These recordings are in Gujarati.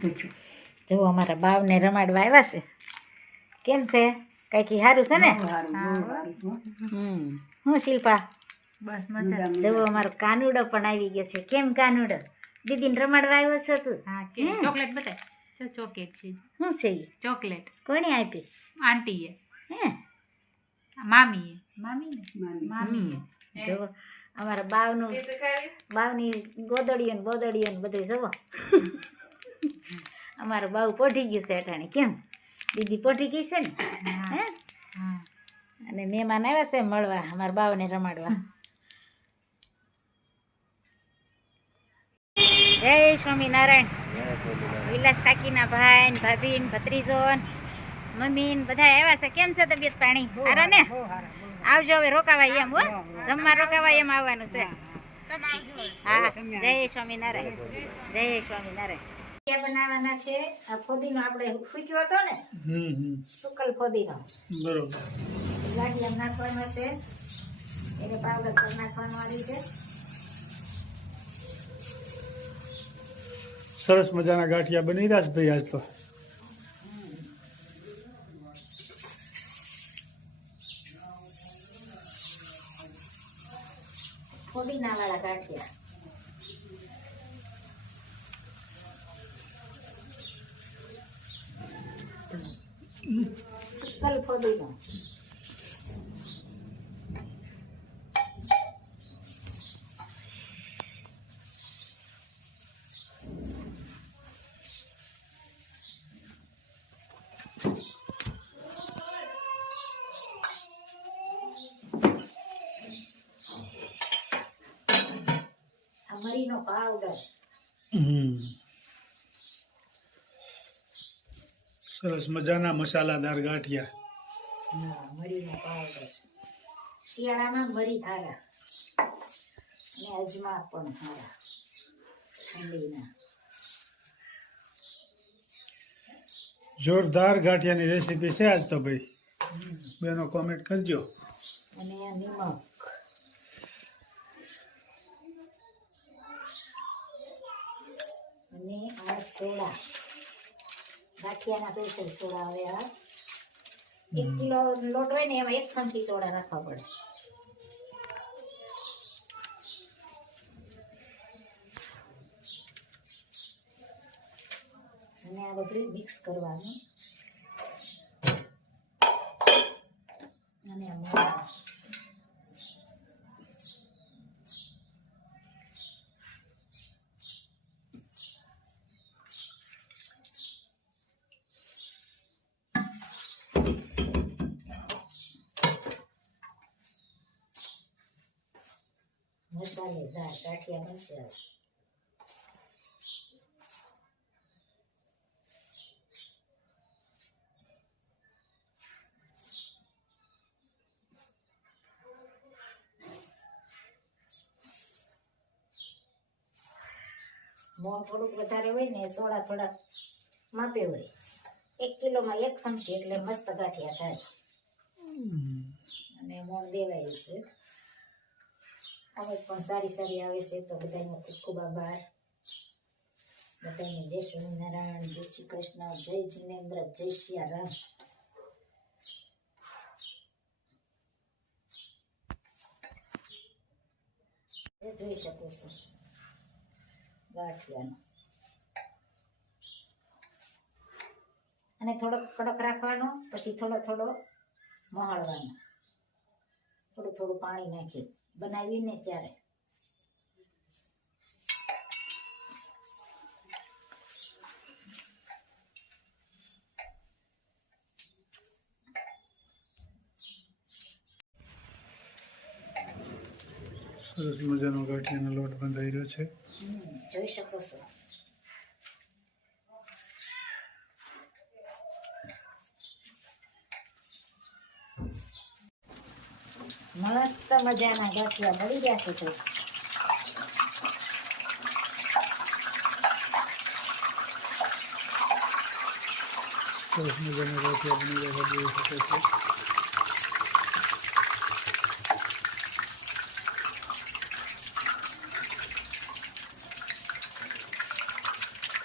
પૂછ્યું જો અમારા બાવને રમાડવા આવ્યા છે. કેમ છે? કાંઈક સારું છે ને? છું. હમ. હું શિલ્પા? બસ મજા જો અમારો કાનુડો પણ આવી ગયો છે. કેમ કાનુડો? દીદીને રમાડવા આવ્યો છો તું? હા કે ચોકલેટ બતાય. જો ચોકલેટ છે. શું છે એ ચોકલેટ. કોણે આપી? આંટીએ. હે? મામીએ. મામીને? મામીએ. જો અમારા બાવનું બાવની ગોદડીઓ ને બોદડીઓ ને બધું જુઓ. અમારો બાવ પોઢી ગયું છે અટાણે કેમ? દીદી પોઢી ગઈ છે ને? હા. અને મહેમાન આવ્યા છે મળવા અમારા બાવને રમાડવા. જય સ્વામિનારાયણ. વિલાસ કાકીના ભાઈ ને ભાભી ને ભત્રીજો મમ્મી ને બધા આવ્યા છે. કેમ છે તબિયત પાણી? સારો ને? આવજો હવે રોકાવાય એમ હો. જમવા રોકાવાય એમ આવવાનું છે. હા. જય સ્વામિનારાયણ. જય સ્વામિનારાયણ. ક્યાં બનાવવાના છે. આ ફોદીનો આપણે ફૂક્યો હતો ને સુકલ ફોદીનો. બરોબર. ગાંઠિયા નાખવાનો છે. એને પાવડર પર નાખવાનો આવી છે સરસ મજાના ગાંઠિયા બની રહ્યા છે ભાઈ આજ તો. ફોદીના વાળા ગાંઠિયા. ફોદીનો મરીનો સરસ મજાના મસાલાદાર ગાંઠિયા. હા મરીનો પાવડર. શિયાળામાં મરી હારા. અને અજમા પણ હારા. ઠંડીના. જોરદાર ગાંઠિયાની રેસીપી છે આજ તો ભાઈ. બેનો કોમેન્ટ કરજો. અને આ નિમક. અને આ સોડા. ગાંઠિયાના સ્પેશિયલ સોડા આવે આ. એક કિલો લોટ હોય ને એમાં એક ચમચી સોડા નાખવા પડે. અને આ બધું મિક્સ કરવાનું અને આ મોણ. મસાલેદાર ગાંઠિયા બનશે. મોણ થોડુંક વધારે હોય ને સોડા થોડા માપે હોય. એક કિલોમાં એક ચમચી એટલે મસ્ત ગાંઠિયા થાય. અને મોણ દેવાય છે. આવે પણ સારી સારી આવે છે તો બધાને ખૂબ ખૂબ આભાર. બધાને જય સ્વામિનારાયણ, જય શ્રી કૃષ્ણ, જય જિનેન્દ્ર, જય શ્રી રામ. જોઈ શકો છો. ગાંઠિયાનો અને થોડોક કડક રાખવાનો, પછી થોડો થોડો મહાળવાનો. થોડું થોડું પાણી નાખી બનાવીને ત્યારે. સરસ મજાનો ગાંઠિયાનો લોટ બંધાઈ રહ્યો છે. જોઈ શકો છો. મસ્ત મજાના ગાંઠિયા મળી ગયા છે તો. સરસ મજાના ગાંઠિયા બની રહ્યા છે જોઈ શકો છો.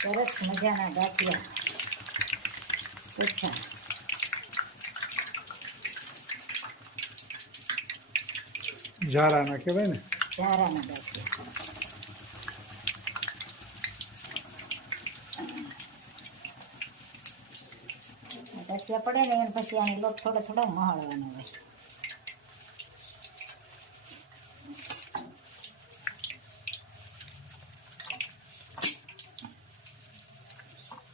સરસ મજાના ગાંઠિયા. ઓછા ઝારાના કહેવાય ને? પડે ને એને પછી આની લોટ થોડો થોડો મહાળવાનો હોય.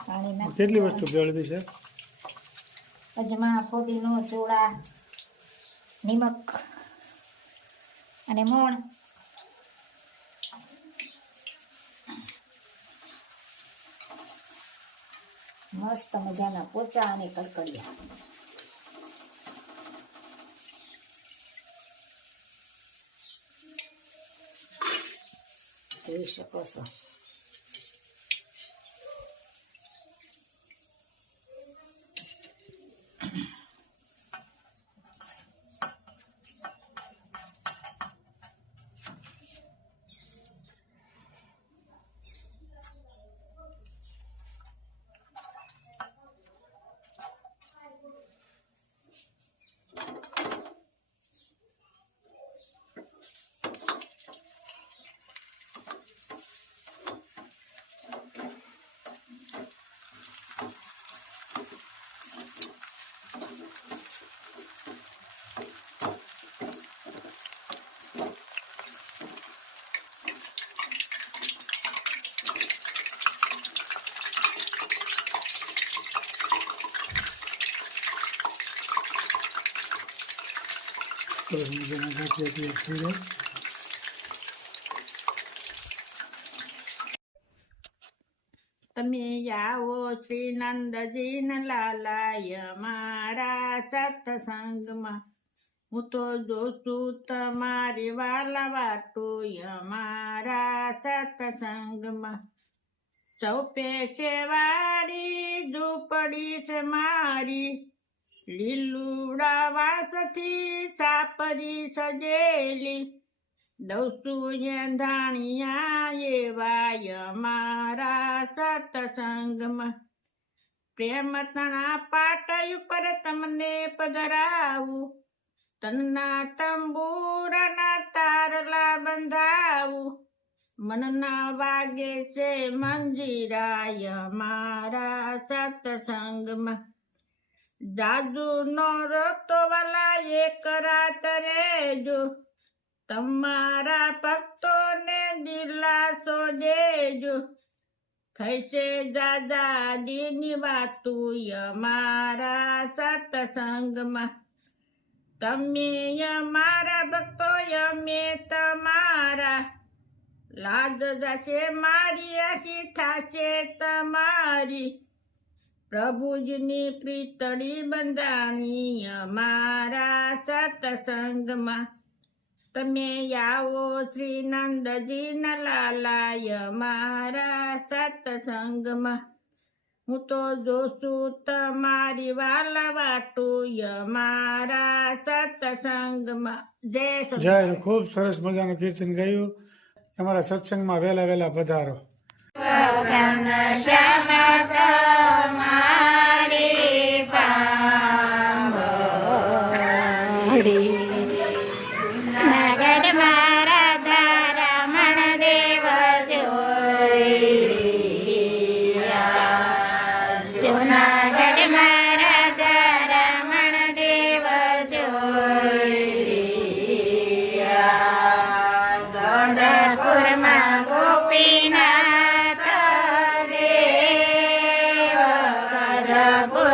પાણી કેટલી વસ્તુ ભેળવી છે? અજમા ફોદીનો ચોળા નિમક. અને મોણ મસ્ત મજાના પોચા અને કડકડિયા. જોઈ શકો છો. સરસ મજાના ગાંઠિયા તૈયાર થઈ જાય તમે આવો શ્રી નંદજી લાલાય હું તો જોશું તમારી વાલા વાટુય મારા સત્સંગમાં ચૌપે છે વાળી ઝૂંપડી છે મારી લીલુડા વાસથી સાપરી સજેલી. દૌસું ધાણિયા એવાય મારા સત્સંગમાં. પ્રેમ તણા પાટય ઉપર તમને પધરાવું. તનના તંબુરના તારલા બંધાવું. મનના વાગે છે મંજીરાય મારા સત્સંગમાં. જાદુ નો રતો વાલા એક રાત રેજો. તમારા ભક્તોને દિલાસો દેજો. થઈશે દાદાજીની વાતુય મારા સત્સંગમાં. તમે અમારા ભક્તો, અમે તમારા. લાજ જશે મારી, હસી થશે તમારી. પ્રભુજીની પીતળી બંધાની અમારા સત્સંગમાં. તમે આવો શ્રી નંદજી લાલાય મારા સત્સંગમાં. હું તો જોશું તમારી વાલા વાટુય મારા સત્સંગમાં. જય જય ખૂબ સરસ મજાનું કીર્તન ગાયું. અમારા સત્સંગમાં વહેલા વહેલા પધારો. Well, can the shaman Yeah.